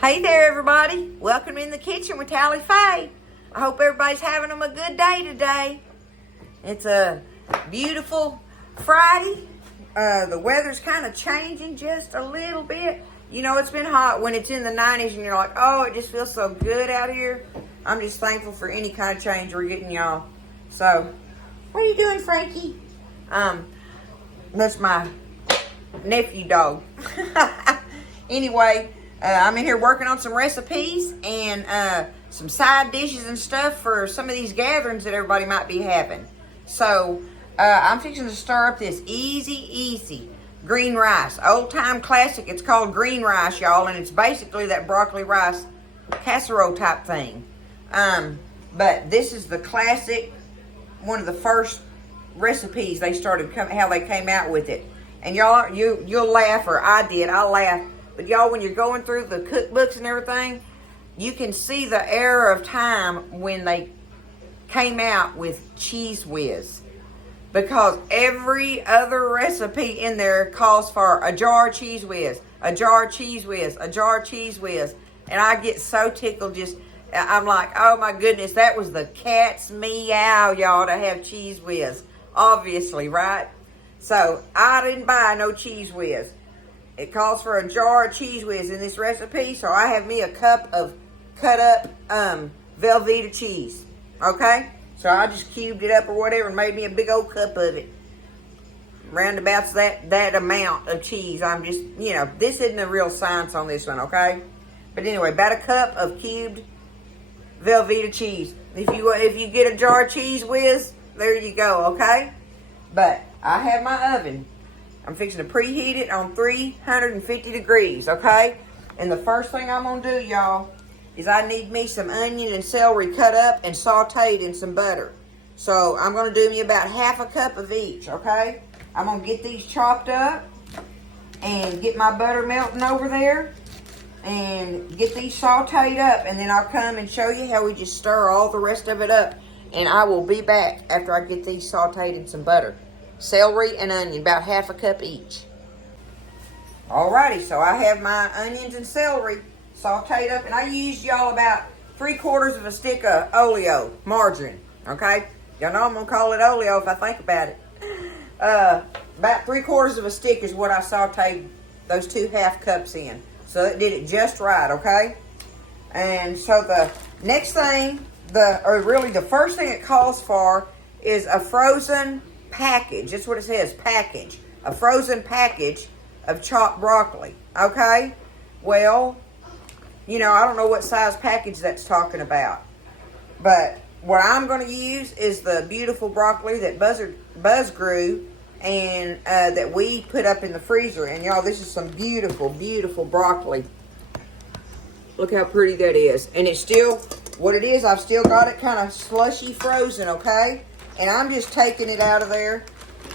Hey there, everybody. Welcome in the kitchen with Tally Faye. I hope everybody's having them a good day today. It's a beautiful Friday. The weather's kind of changing just a little bit. You know, it's been hot when it's in the 90s and you're like, oh, it just feels so good out here. I'm just thankful for any kind of change we're getting, y'all. So, what are you doing, Frankie? That's my nephew dog. Anyway, I'm in here working on some recipes and some side dishes and stuff for some of these gatherings that everybody might be having. So, I'm fixing to stir up this easy green rice. Old time classic. It's called green rice, y'all, and it's basically that broccoli rice casserole type thing. But this is the classic, one of the first recipes they started, how they came out with it. And y'all, you'll laugh, or I did, I'll laugh. But y'all, when you're going through the cookbooks and everything, you can see the era of time when they came out with Cheeze Whiz. Because every other recipe in there calls for a jar of Cheeze Whiz, a jar of Cheeze Whiz, a jar of Cheeze Whiz. And I get so tickled I'm like, oh my goodness, that was the cat's meow, y'all, to have Cheeze Whiz. Obviously, right? So, I didn't buy no Cheeze Whiz. It calls for a jar of Cheeze Whiz in this recipe, so I have me a cup of cut up Velveeta cheese. Okay? So I just cubed it up or whatever and made me a big old cup of it. Roundabouts that amount of cheese. I'm just, you know, this isn't a real science on this one, okay? But anyway, about a cup of cubed Velveeta cheese. If you get a jar of Cheeze Whiz, there you go, okay? But I have my oven. I'm fixing to preheat it on 350 degrees, okay? And the first thing I'm going to do, y'all, is I need me some onion and celery cut up and sauteed in some butter. So I'm going to do me about half a cup of each, okay? I'm going to get these chopped up and get my butter melting over there and get these sauteed up, and then I'll come and show you how we just stir all the rest of it up. And I will be back after I get these sauteed in some butter. Celery and onion, about half a cup each. Alrighty, so I have my onions and celery sauteed up, and I used, y'all, about 3/4 of a stick of oleo, margarine, okay? Y'all know I'm going to call it oleo if I think about it. About 3/4 of a stick is what I sauteed those 2 half cups in. So that did it just right, okay? And so the next thing, the first thing it calls for is a frozen package. That's what it says, package. A frozen package of chopped broccoli, okay? Well, you know, I don't know what size package that's talking about. But what I'm going to use is the beautiful broccoli that Buzz grew and that we put up in the freezer. And y'all, this is some beautiful broccoli. Look how pretty that is. And it's still, what it is, I've still got it kind of slushy frozen, okay? And I'm just taking it out of there.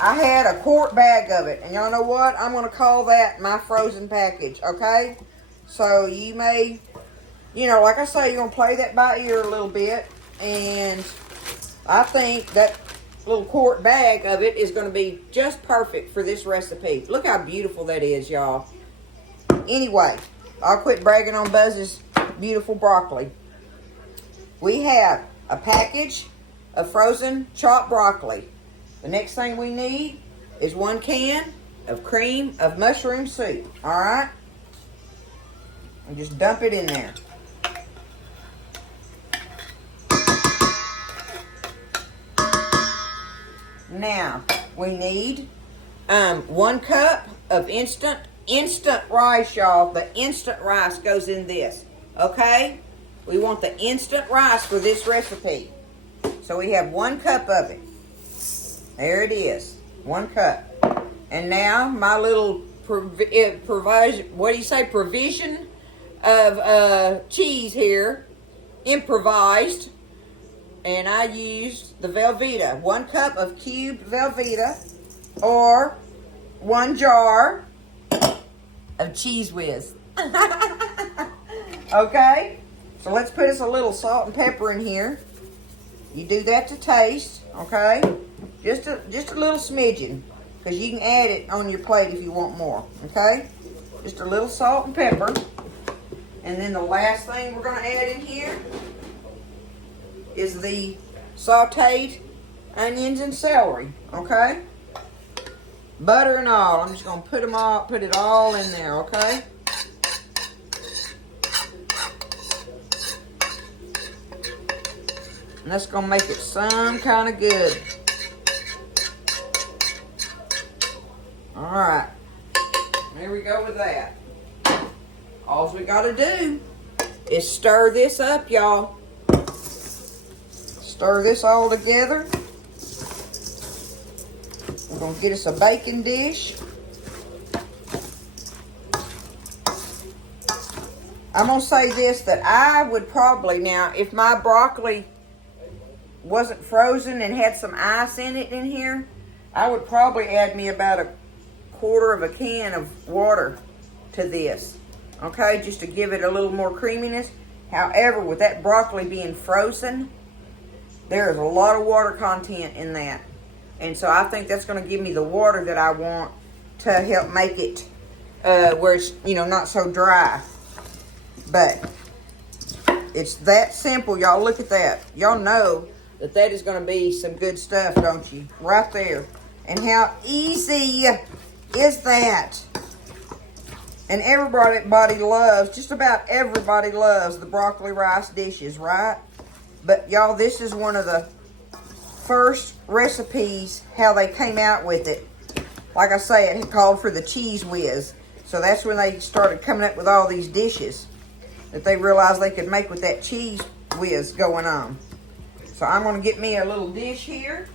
I had a quart bag of it. And y'all know what? I'm going to call that my frozen package, okay? So you may, you know, like I say, you're going to play that by ear a little bit. And I think that little quart bag of it is going to be just perfect for this recipe. Look how beautiful that is, y'all. Anyway, I'll quit bragging on Buzz's beautiful broccoli. We have a package of frozen chopped broccoli. The next thing we need is 1 can of cream of mushroom soup. Alright? And just dump it in there. Now, we need 1 cup of instant rice, y'all. The instant rice goes in this. Okay? We want the instant rice for this recipe. So we have 1 cup of it. There it is. 1 cup. And now my little provision of cheese here. Improvised. And I used the Velveeta. 1 cup of cubed Velveeta. Or 1 jar of Cheeze Whiz. Okay? So let's put us a little salt and pepper in here. You do that to taste, okay? Just a little smidgen, because you can add it on your plate if you want more, okay? Just a little salt and pepper. And then the last thing we're going to add in here is the sauteed onions and celery, okay? Butter and all. I'm just going to put it all in there, okay? And that's going to make it some kind of good. Alright. There we go with that. All we got to do is stir this up, y'all. Stir this all together. We're going to get us a baking dish. I'm going to say this, that I would probably, now, if my broccoli wasn't frozen and had some ice in it in here, I would probably add me about a quarter of a can of water to this. Okay, just to give it a little more creaminess. However, with that broccoli being frozen, there is a lot of water content in that. And so I think that's going to give me the water that I want to help make it where it's, you know, not so dry. But it's that simple, y'all. Look at that. Y'all know that that is going to be some good stuff, don't you? Right there. And how easy is that? And everybody loves, just about everybody loves the broccoli rice dishes, right? But y'all, this is one of the first recipes how they came out with it. Like I say, it called for the Cheeze Whiz. So that's when they started coming up with all these dishes that they realized they could make with that Cheeze Whiz going on. So I'm going to get me a little dish here.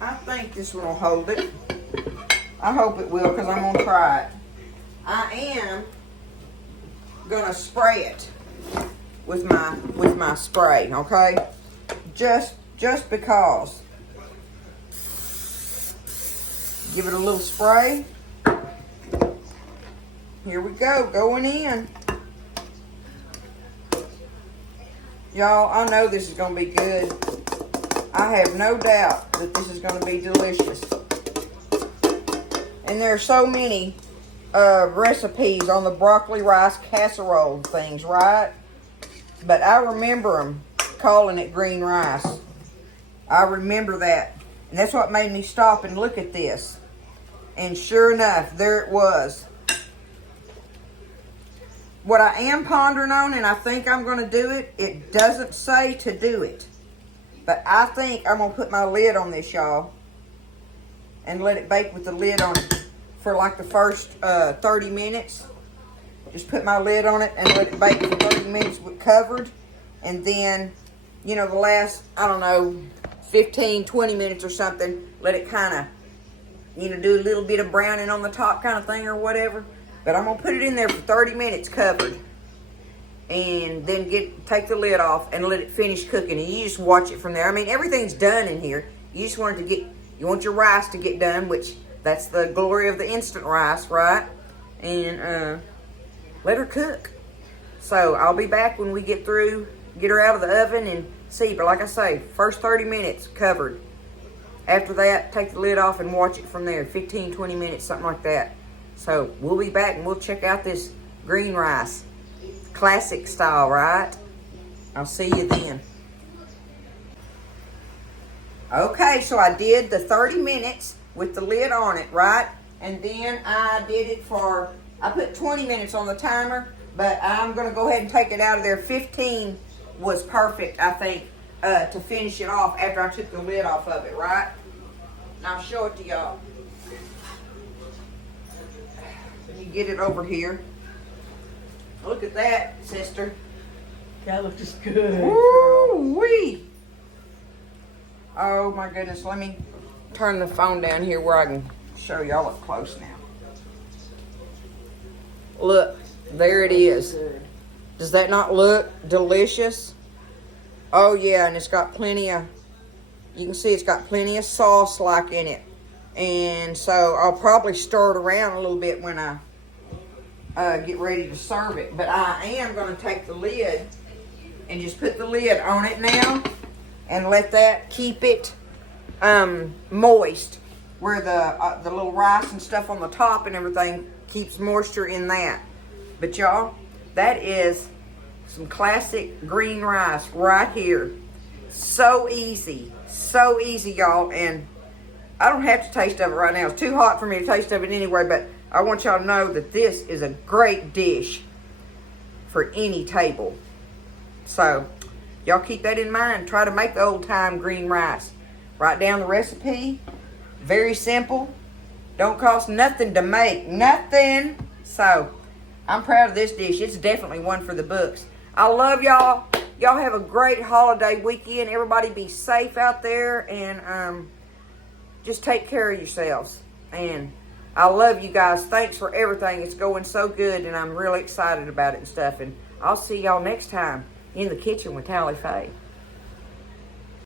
I think this one will hold it. I hope it will, because I'm going to try it. I am going to spray it with my spray, okay? Just because. Give it a little spray. Here we go, going in. Y'all, I know this is going to be good. I have no doubt that this is going to be delicious. And there are so many recipes on the broccoli rice casserole things, right? But I remember them calling it green rice. I remember that. And that's what made me stop and look at this. And sure enough, there it was. What I am pondering on, and I think I'm going to do it, it doesn't say to do it. But I think I'm going to put my lid on this, y'all. And let it bake with the lid on it for like the first 30 minutes. Just put my lid on it and let it bake for 30 minutes with covered. And then, you know, the last, I don't know, 15, 20 minutes or something, let it kind of, you know, do a little bit of browning on the top kind of thing or whatever. But I'm going to put it in there for 30 minutes covered. And then take the lid off and let it finish cooking. And you just watch it from there. I mean, everything's done in here. You just want it to get, you want your rice to get done, which that's the glory of the instant rice, right? And let her cook. So I'll be back when we get through, get her out of the oven and see. But like I say, first 30 minutes covered. After that, take the lid off and watch it from there. 15, 20 minutes, something like that. So we'll be back and we'll check out this green rice. Classic style, right? I'll see you then. Okay, so I did the 30 minutes with the lid on it, right? And then I did it for, I put 20 minutes on the timer, but I'm going to go ahead and take it out of there. 15 was perfect, I think, to finish it off after I took the lid off of it, right? And I'll show it to y'all. Let me get it over here. Look at that, sister. That looks good. Woo-wee. Oh my goodness, let me turn the phone down here where I can show y'all up close now. Look, there it is. Does that not look delicious? Oh yeah, and it's got plenty of, you can see it's got plenty of sauce like in it. And so I'll probably stir it around a little bit when I get ready to serve it. But I am going to take the lid and just put the lid on it now and let that keep it moist where the little rice and stuff on the top and everything keeps moisture in that. But y'all, that is some classic green rice right here. So easy, y'all. And I don't have to taste of it right now. It's too hot for me to taste of it anyway, but I want y'all to know that this is a great dish for any table. So y'all keep that in mind. Try to make the old time green rice. Write down the recipe. Very simple. Don't cost nothing to make. Nothing. So I'm proud of this dish. It's definitely one for the books. I love y'all. Y'all have a great holiday weekend. Everybody be safe out there, and just take care of yourselves. And I love you guys. Thanks for everything. It's going so good, and I'm really excited about it and stuff. And I'll see y'all next time in the kitchen with Tally Faye.